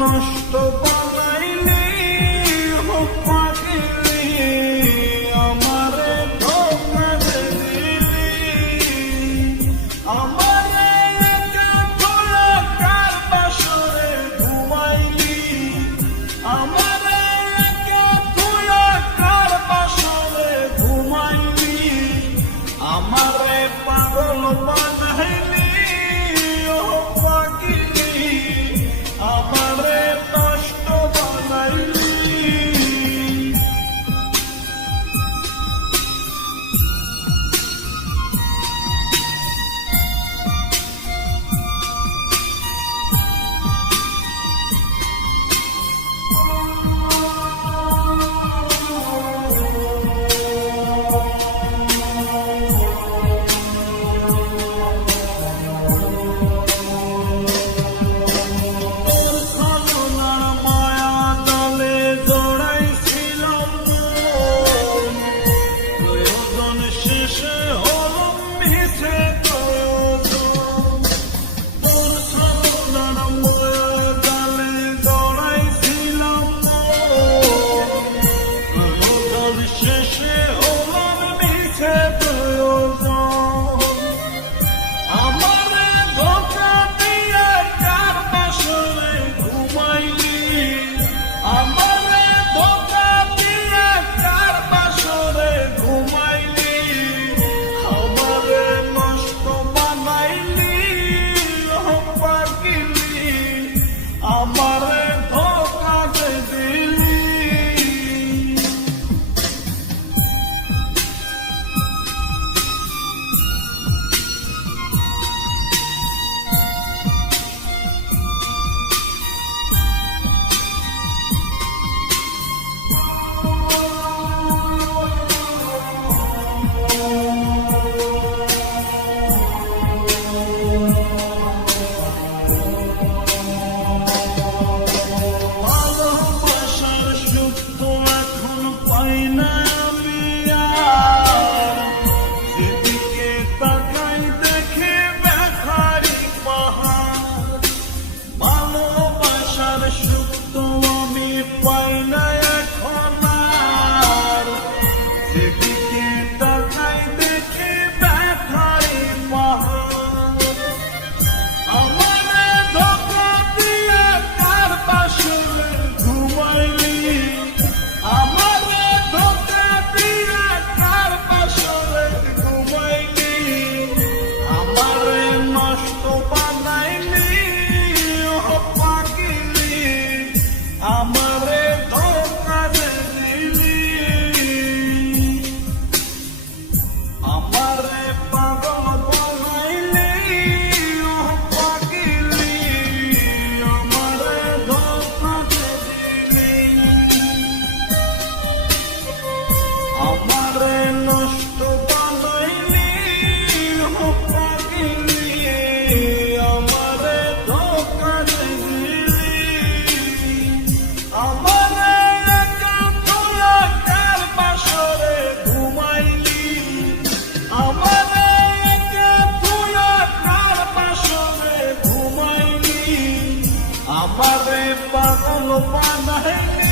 নষ্ট বানাইলি পাগলি, আমারে ধোঁকা দিলি, আমারে একা ভুলে কার বাসরে ঘুমাইলি, আমারে একা ভুলে কার বাসরে ঘুমাইলি, আমারে পাগল বানাইলি পাগলি, আমারে নষ্ট বানাইলি। আমারে ধোঁকা দিলি, আমারে ধোঁকা দিলি, আমারে পাগল বানাইলি পাগলি, আমারে ধোঁকা দিলি, আমারে নষ্ট বানাইলি পাগলি, আমারে ধোঁকা দিলি, আমারে একা ভুলে কার বাসরে ঘুমাইলি, আমারে একা ভুলে কার বাসরে ঘুমাইলি, আমারে পাগল বানাইলি।